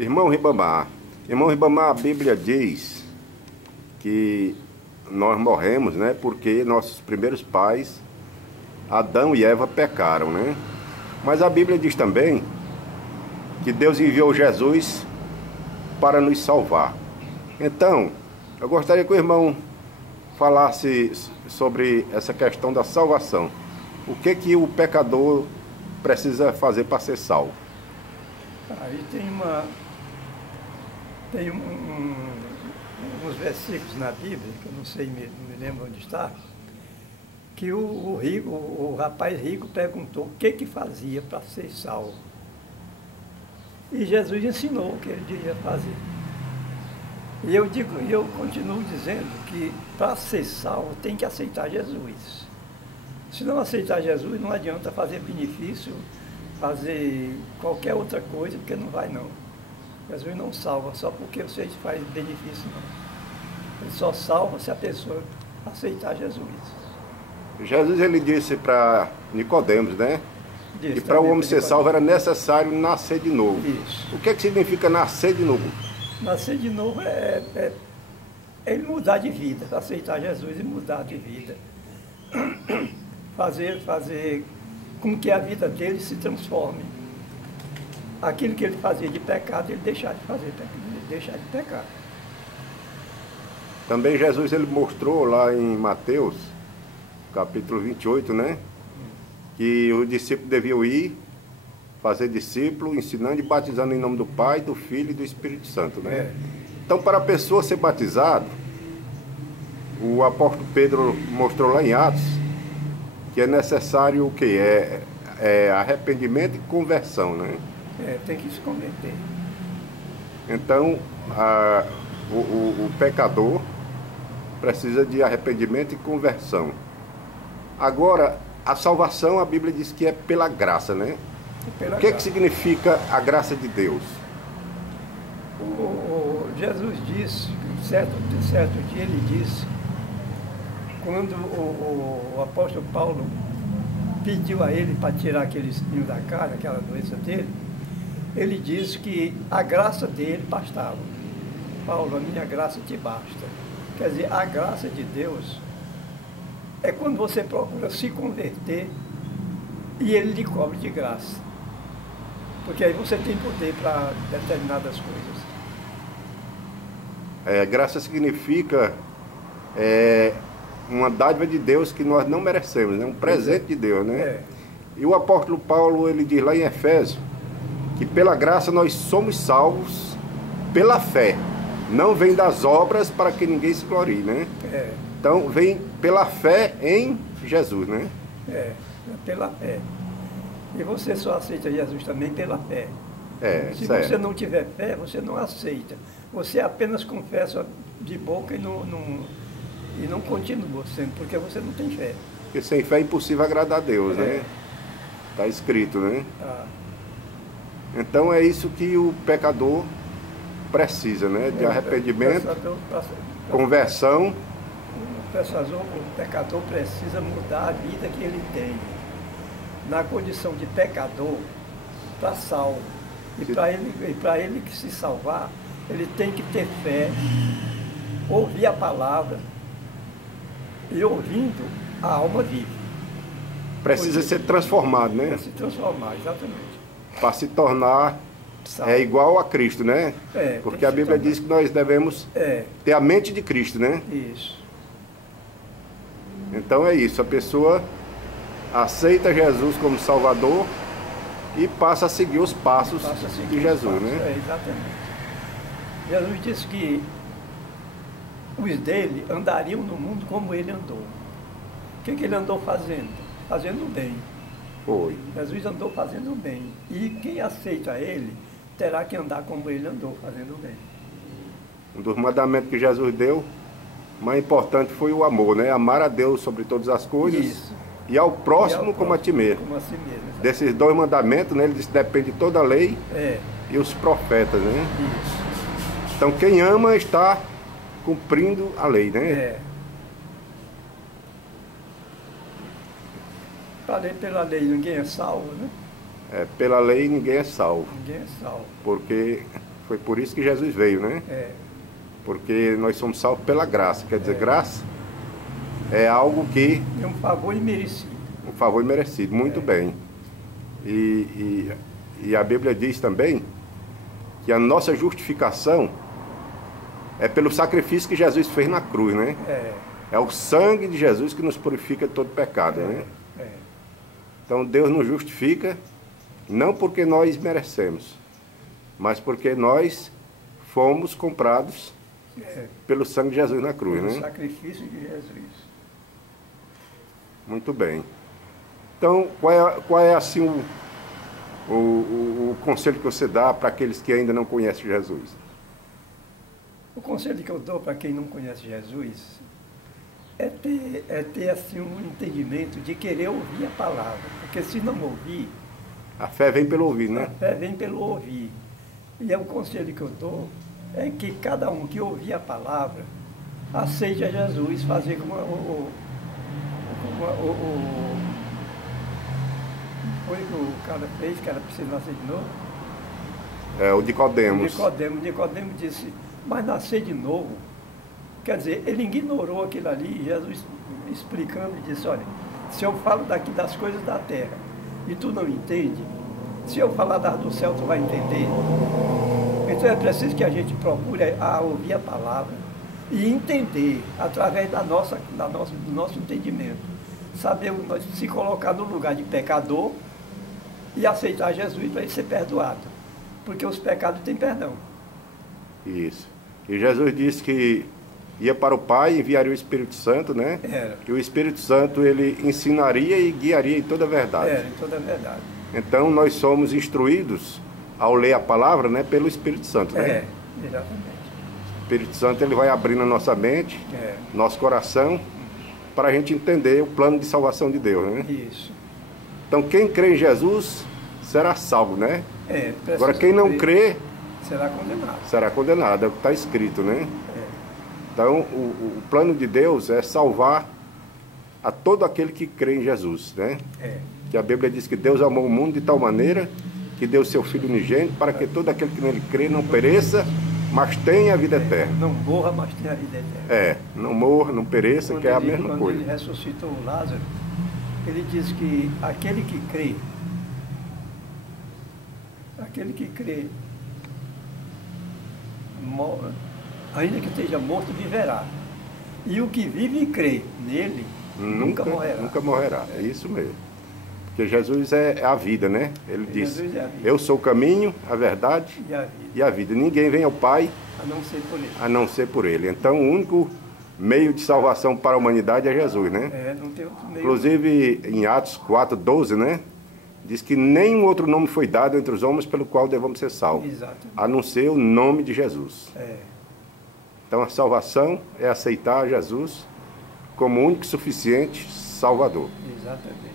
Irmão Ribamar, a Bíblia diz que nós morremos, né? Porque nossos primeiros pais, Adão e Eva, pecaram, né? Mas a Bíblia diz também que Deus enviou Jesus para nos salvar. Então, eu gostaria que o irmão falasse sobre essa questão da salvação. O que o pecador precisa fazer para ser salvo? Aí tem uns versículos na Bíblia, que eu não sei, não me lembro onde está, que o rapaz rico perguntou o que fazia para ser salvo. E Jesus ensinou o que ele devia fazer. E eu continuo dizendo que para ser salvo tem que aceitar Jesus. Se não aceitar Jesus, não adianta fazer benefício, fazer qualquer outra coisa, porque não vai não. Jesus não salva só porque você faz benefício, não. Ele só salva se a pessoa aceitar Jesus. Jesus, ele disse para Nicodemos, né? Que para o homem ser salvo era necessário nascer de novo. Isso. O que significa nascer de novo? Nascer de novo é ele mudar de vida, aceitar Jesus e mudar de vida. Fazer com que a vida dele se transforme. Aquilo que ele fazia de pecado, ele deixar de fazer, deixar de pecar. Também Jesus, ele mostrou lá em Mateus, capítulo 28, né? Que os discípulos deviam ir, fazer discípulo, ensinando e batizando em nome do Pai, do Filho e do Espírito Santo, né? É. Então, para a pessoa ser batizado, o apóstolo Pedro mostrou lá em Atos que é necessário o quê? Arrependimento e conversão, né? Tem que se converter. Então, o pecador precisa de arrependimento e conversão. Agora, a salvação, a Bíblia diz que é pela graça, né? O que significa a graça de Deus? Jesus disse, certo dia ele disse, quando o apóstolo Paulo pediu a ele para tirar aquele espinho da carne, aquela doença dele, ele disse que a graça dele bastava. Paulo, a minha graça te basta. Quer dizer, a graça de Deus é quando você procura se converter e ele lhe cobre de graça. Porque aí você tem poder para determinadas coisas. Graça significa uma dádiva de Deus que nós não merecemos, né? Um presente de Deus, né? E o apóstolo Paulo, ele diz lá em Efésios que pela graça nós somos salvos pela fé. Não vem das obras para que ninguém se glorie, né? Então vem pela fé em Jesus, né? Pela fé. E você só aceita Jesus também pela fé. Se certo. você não tiver fé, você não aceita. Você apenas confessa de boca e não continua sendo, porque você não tem fé. Porque sem fé é impossível agradar a Deus, né? Está escrito, né? Então é isso que o pecador precisa, né? De arrependimento, conversão. O pecador precisa mudar a vida que ele tem. Na condição de pecador, para salvo. E para ele que se salvar, ele tem que ter fé, ouvir a palavra, e ouvindo, a alma vive. Precisa ser transformado, né? Para se transformar, exatamente. Para se tornar igual a Cristo, né? Porque a Bíblia diz que nós devemos ter a mente de Cristo, né? Isso. Então é isso, a pessoa aceita Jesus como Salvador e passa a seguir os passos de Jesus, né? Exatamente. Jesus disse que os dele andariam no mundo como ele andou. O que ele andou fazendo? Fazendo bem. Foi. Jesus andou fazendo bem. E quem aceita ele terá que andar como ele andou, fazendo bem. Um dos mandamentos que Jesus deu, mais importante foi o amor, né? Amar a Deus sobre todas as coisas. Isso. E ao próximo como a ti mesmo. Como a si mesmo. Desses dois mandamentos, né? Ele disse que depende de toda a lei e os profetas, né? Isso. Então quem ama está cumprindo a lei, né? Pela lei ninguém é salvo, né? Pela lei ninguém é salvo. Ninguém é salvo. Porque Foi por isso que Jesus veio, né? É, Porque nós somos salvos pela graça. Quer dizer, graça é algo que... é um favor imerecido. um favor merecido. Muito bem. E a Bíblia diz também que a nossa justificação é pelo sacrifício que Jesus fez na cruz, né? É o sangue de Jesus que nos purifica de todo pecado, né? Então Deus nos justifica não porque nós merecemos, mas porque nós fomos comprados pelo sangue de Jesus na cruz, Pelo né? sacrifício de Jesus. Muito bem. Então, qual é assim o conselho que você dá para aqueles que ainda não conhecem Jesus? O conselho que eu dou para quem não conhece Jesus é ter assim, um entendimento de querer ouvir a palavra. Porque se não ouvir, A fé vem pelo ouvir, a né? fé vem pelo ouvir. E o conselho que eu dou é que cada um que ouvir a palavra aceite a Jesus, fazer como foi que o cara fez, que era preciso nascer de novo. É o Nicodemos. Nicodemo disse, mas nascer de novo. Quer dizer, ele ignorou aquilo ali, Jesus explicando, disse, olha, se eu falo daqui das coisas da terra e tu não entende, se eu falar das do céu, tu vai entender. Então é preciso que a gente procure ouvir a palavra e entender, através do nosso entendimento. Saber se colocar no lugar de pecador e aceitar Jesus para ele ser perdoado. Porque os pecados têm perdão. Isso. E Jesus disse que ia para o Pai e enviaria o Espírito Santo, né? Era. E o Espírito Santo, ele ensinaria e guiaria em toda a verdade. Era, em toda a verdade. Então, nós somos instruídos, ao ler a palavra, né, pelo Espírito Santo, né? Exatamente. O Espírito Santo, ele vai abrindo a nossa mente, nosso coração, para a gente entender o plano de salvação de Deus, né? Isso. Então, quem crê em Jesus será salvo, né? Agora, quem não crê será condenado. será condenado, é o que está escrito, né? Então, o plano de Deus é salvar a todo aquele que crê em Jesus, né? Que a Bíblia diz que Deus amou o mundo de tal maneira que deu seu Filho unigênito para que todo aquele que nele crê não pereça, mas tenha a vida eterna. Não morra, mas tenha a vida eterna. Não morra, não pereça, Quando que é a mesma quando coisa. ele ressuscitou Lázaro, ele diz que aquele que crê, ainda que esteja morto, viverá. E o que vive e crê nele, nunca morrerá. Nunca morrerá, é isso mesmo. Porque Jesus é a vida, né? Ele diz, eu sou o caminho, a verdade e a vida. Ninguém vem ao Pai a não ser por ele. Então, o único meio de salvação para a humanidade é Jesus, né? Não tem outro meio. Inclusive, em Atos 4:12, né? Diz que nenhum outro nome foi dado entre os homens pelo qual devemos ser salvos. Exatamente. A não ser o nome de Jesus. Então, a salvação é aceitar Jesus como único e suficiente Salvador. Exatamente.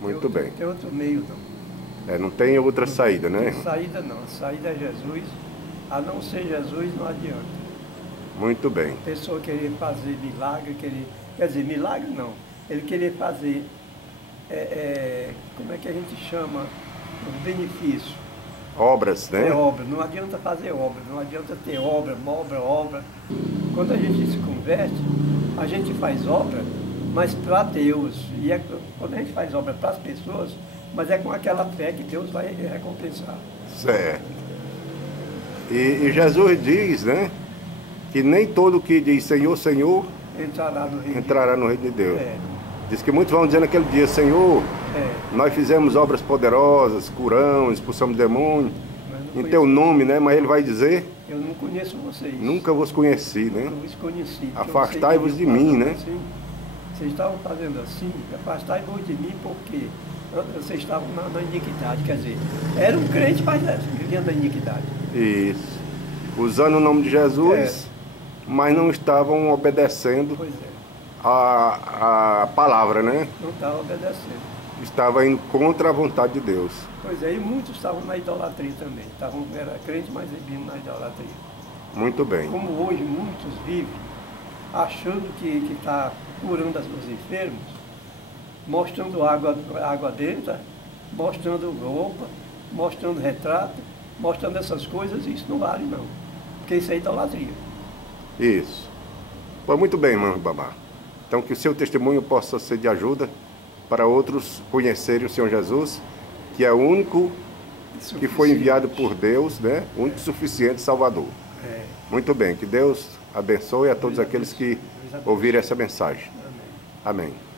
Muito bem. Não tem outro meio, não. Não tem outra saída, né? Não tem saída, não. A saída é Jesus. A não ser Jesus, não adianta. Muito bem. A pessoa querer fazer milagre, quer dizer, milagre não. Ele querer fazer, como é que a gente chama? Os benefícios. Obras, né? Obra. Não adianta fazer obra, não adianta ter obra. Quando a gente se converte, a gente faz obra, mas para Deus. E quando a gente faz obra para as pessoas, mas é com aquela fé que Deus vai recompensar. Certo. E Jesus diz, né? Que nem todo que diz Senhor, Senhor, entrará no reino de Deus. Diz que muitos vão dizer naquele dia, Senhor, nós fizemos obras poderosas, curamos, expulsamos demônios, em teu nome, né? Mas ele vai dizer, eu não conheço vocês. Nunca vos conheci, né? Nunca vos conheci. Afastai-vos de mim, né? Assim, vocês estavam fazendo assim, afastai-vos de mim porque vocês estavam na iniquidade. Quer dizer, eram crentes, mas viviam na iniquidade. Isso. Usando o nome de Jesus, mas não estavam obedecendo a palavra, né? Não estavam obedecendo. Estava indo contra a vontade de Deus. Pois é, e muitos estavam na idolatria também. Era crente, mas viviam na idolatria. Muito bem. Como hoje muitos vivem achando que está curando os enfermos, mostrando água dentro, mostrando roupa, mostrando retrato, mostrando essas coisas, isso não vale não. Porque isso é idolatria. Isso. Pois muito bem, irmão Ribamar. Então que o seu testemunho possa ser de ajuda para outros conhecerem o Senhor Jesus, que é o único que foi enviado por Deus, né? O único suficiente Salvador. É. Muito bem, que Deus abençoe a todos aqueles que ouvirem essa mensagem. Amém. Amém.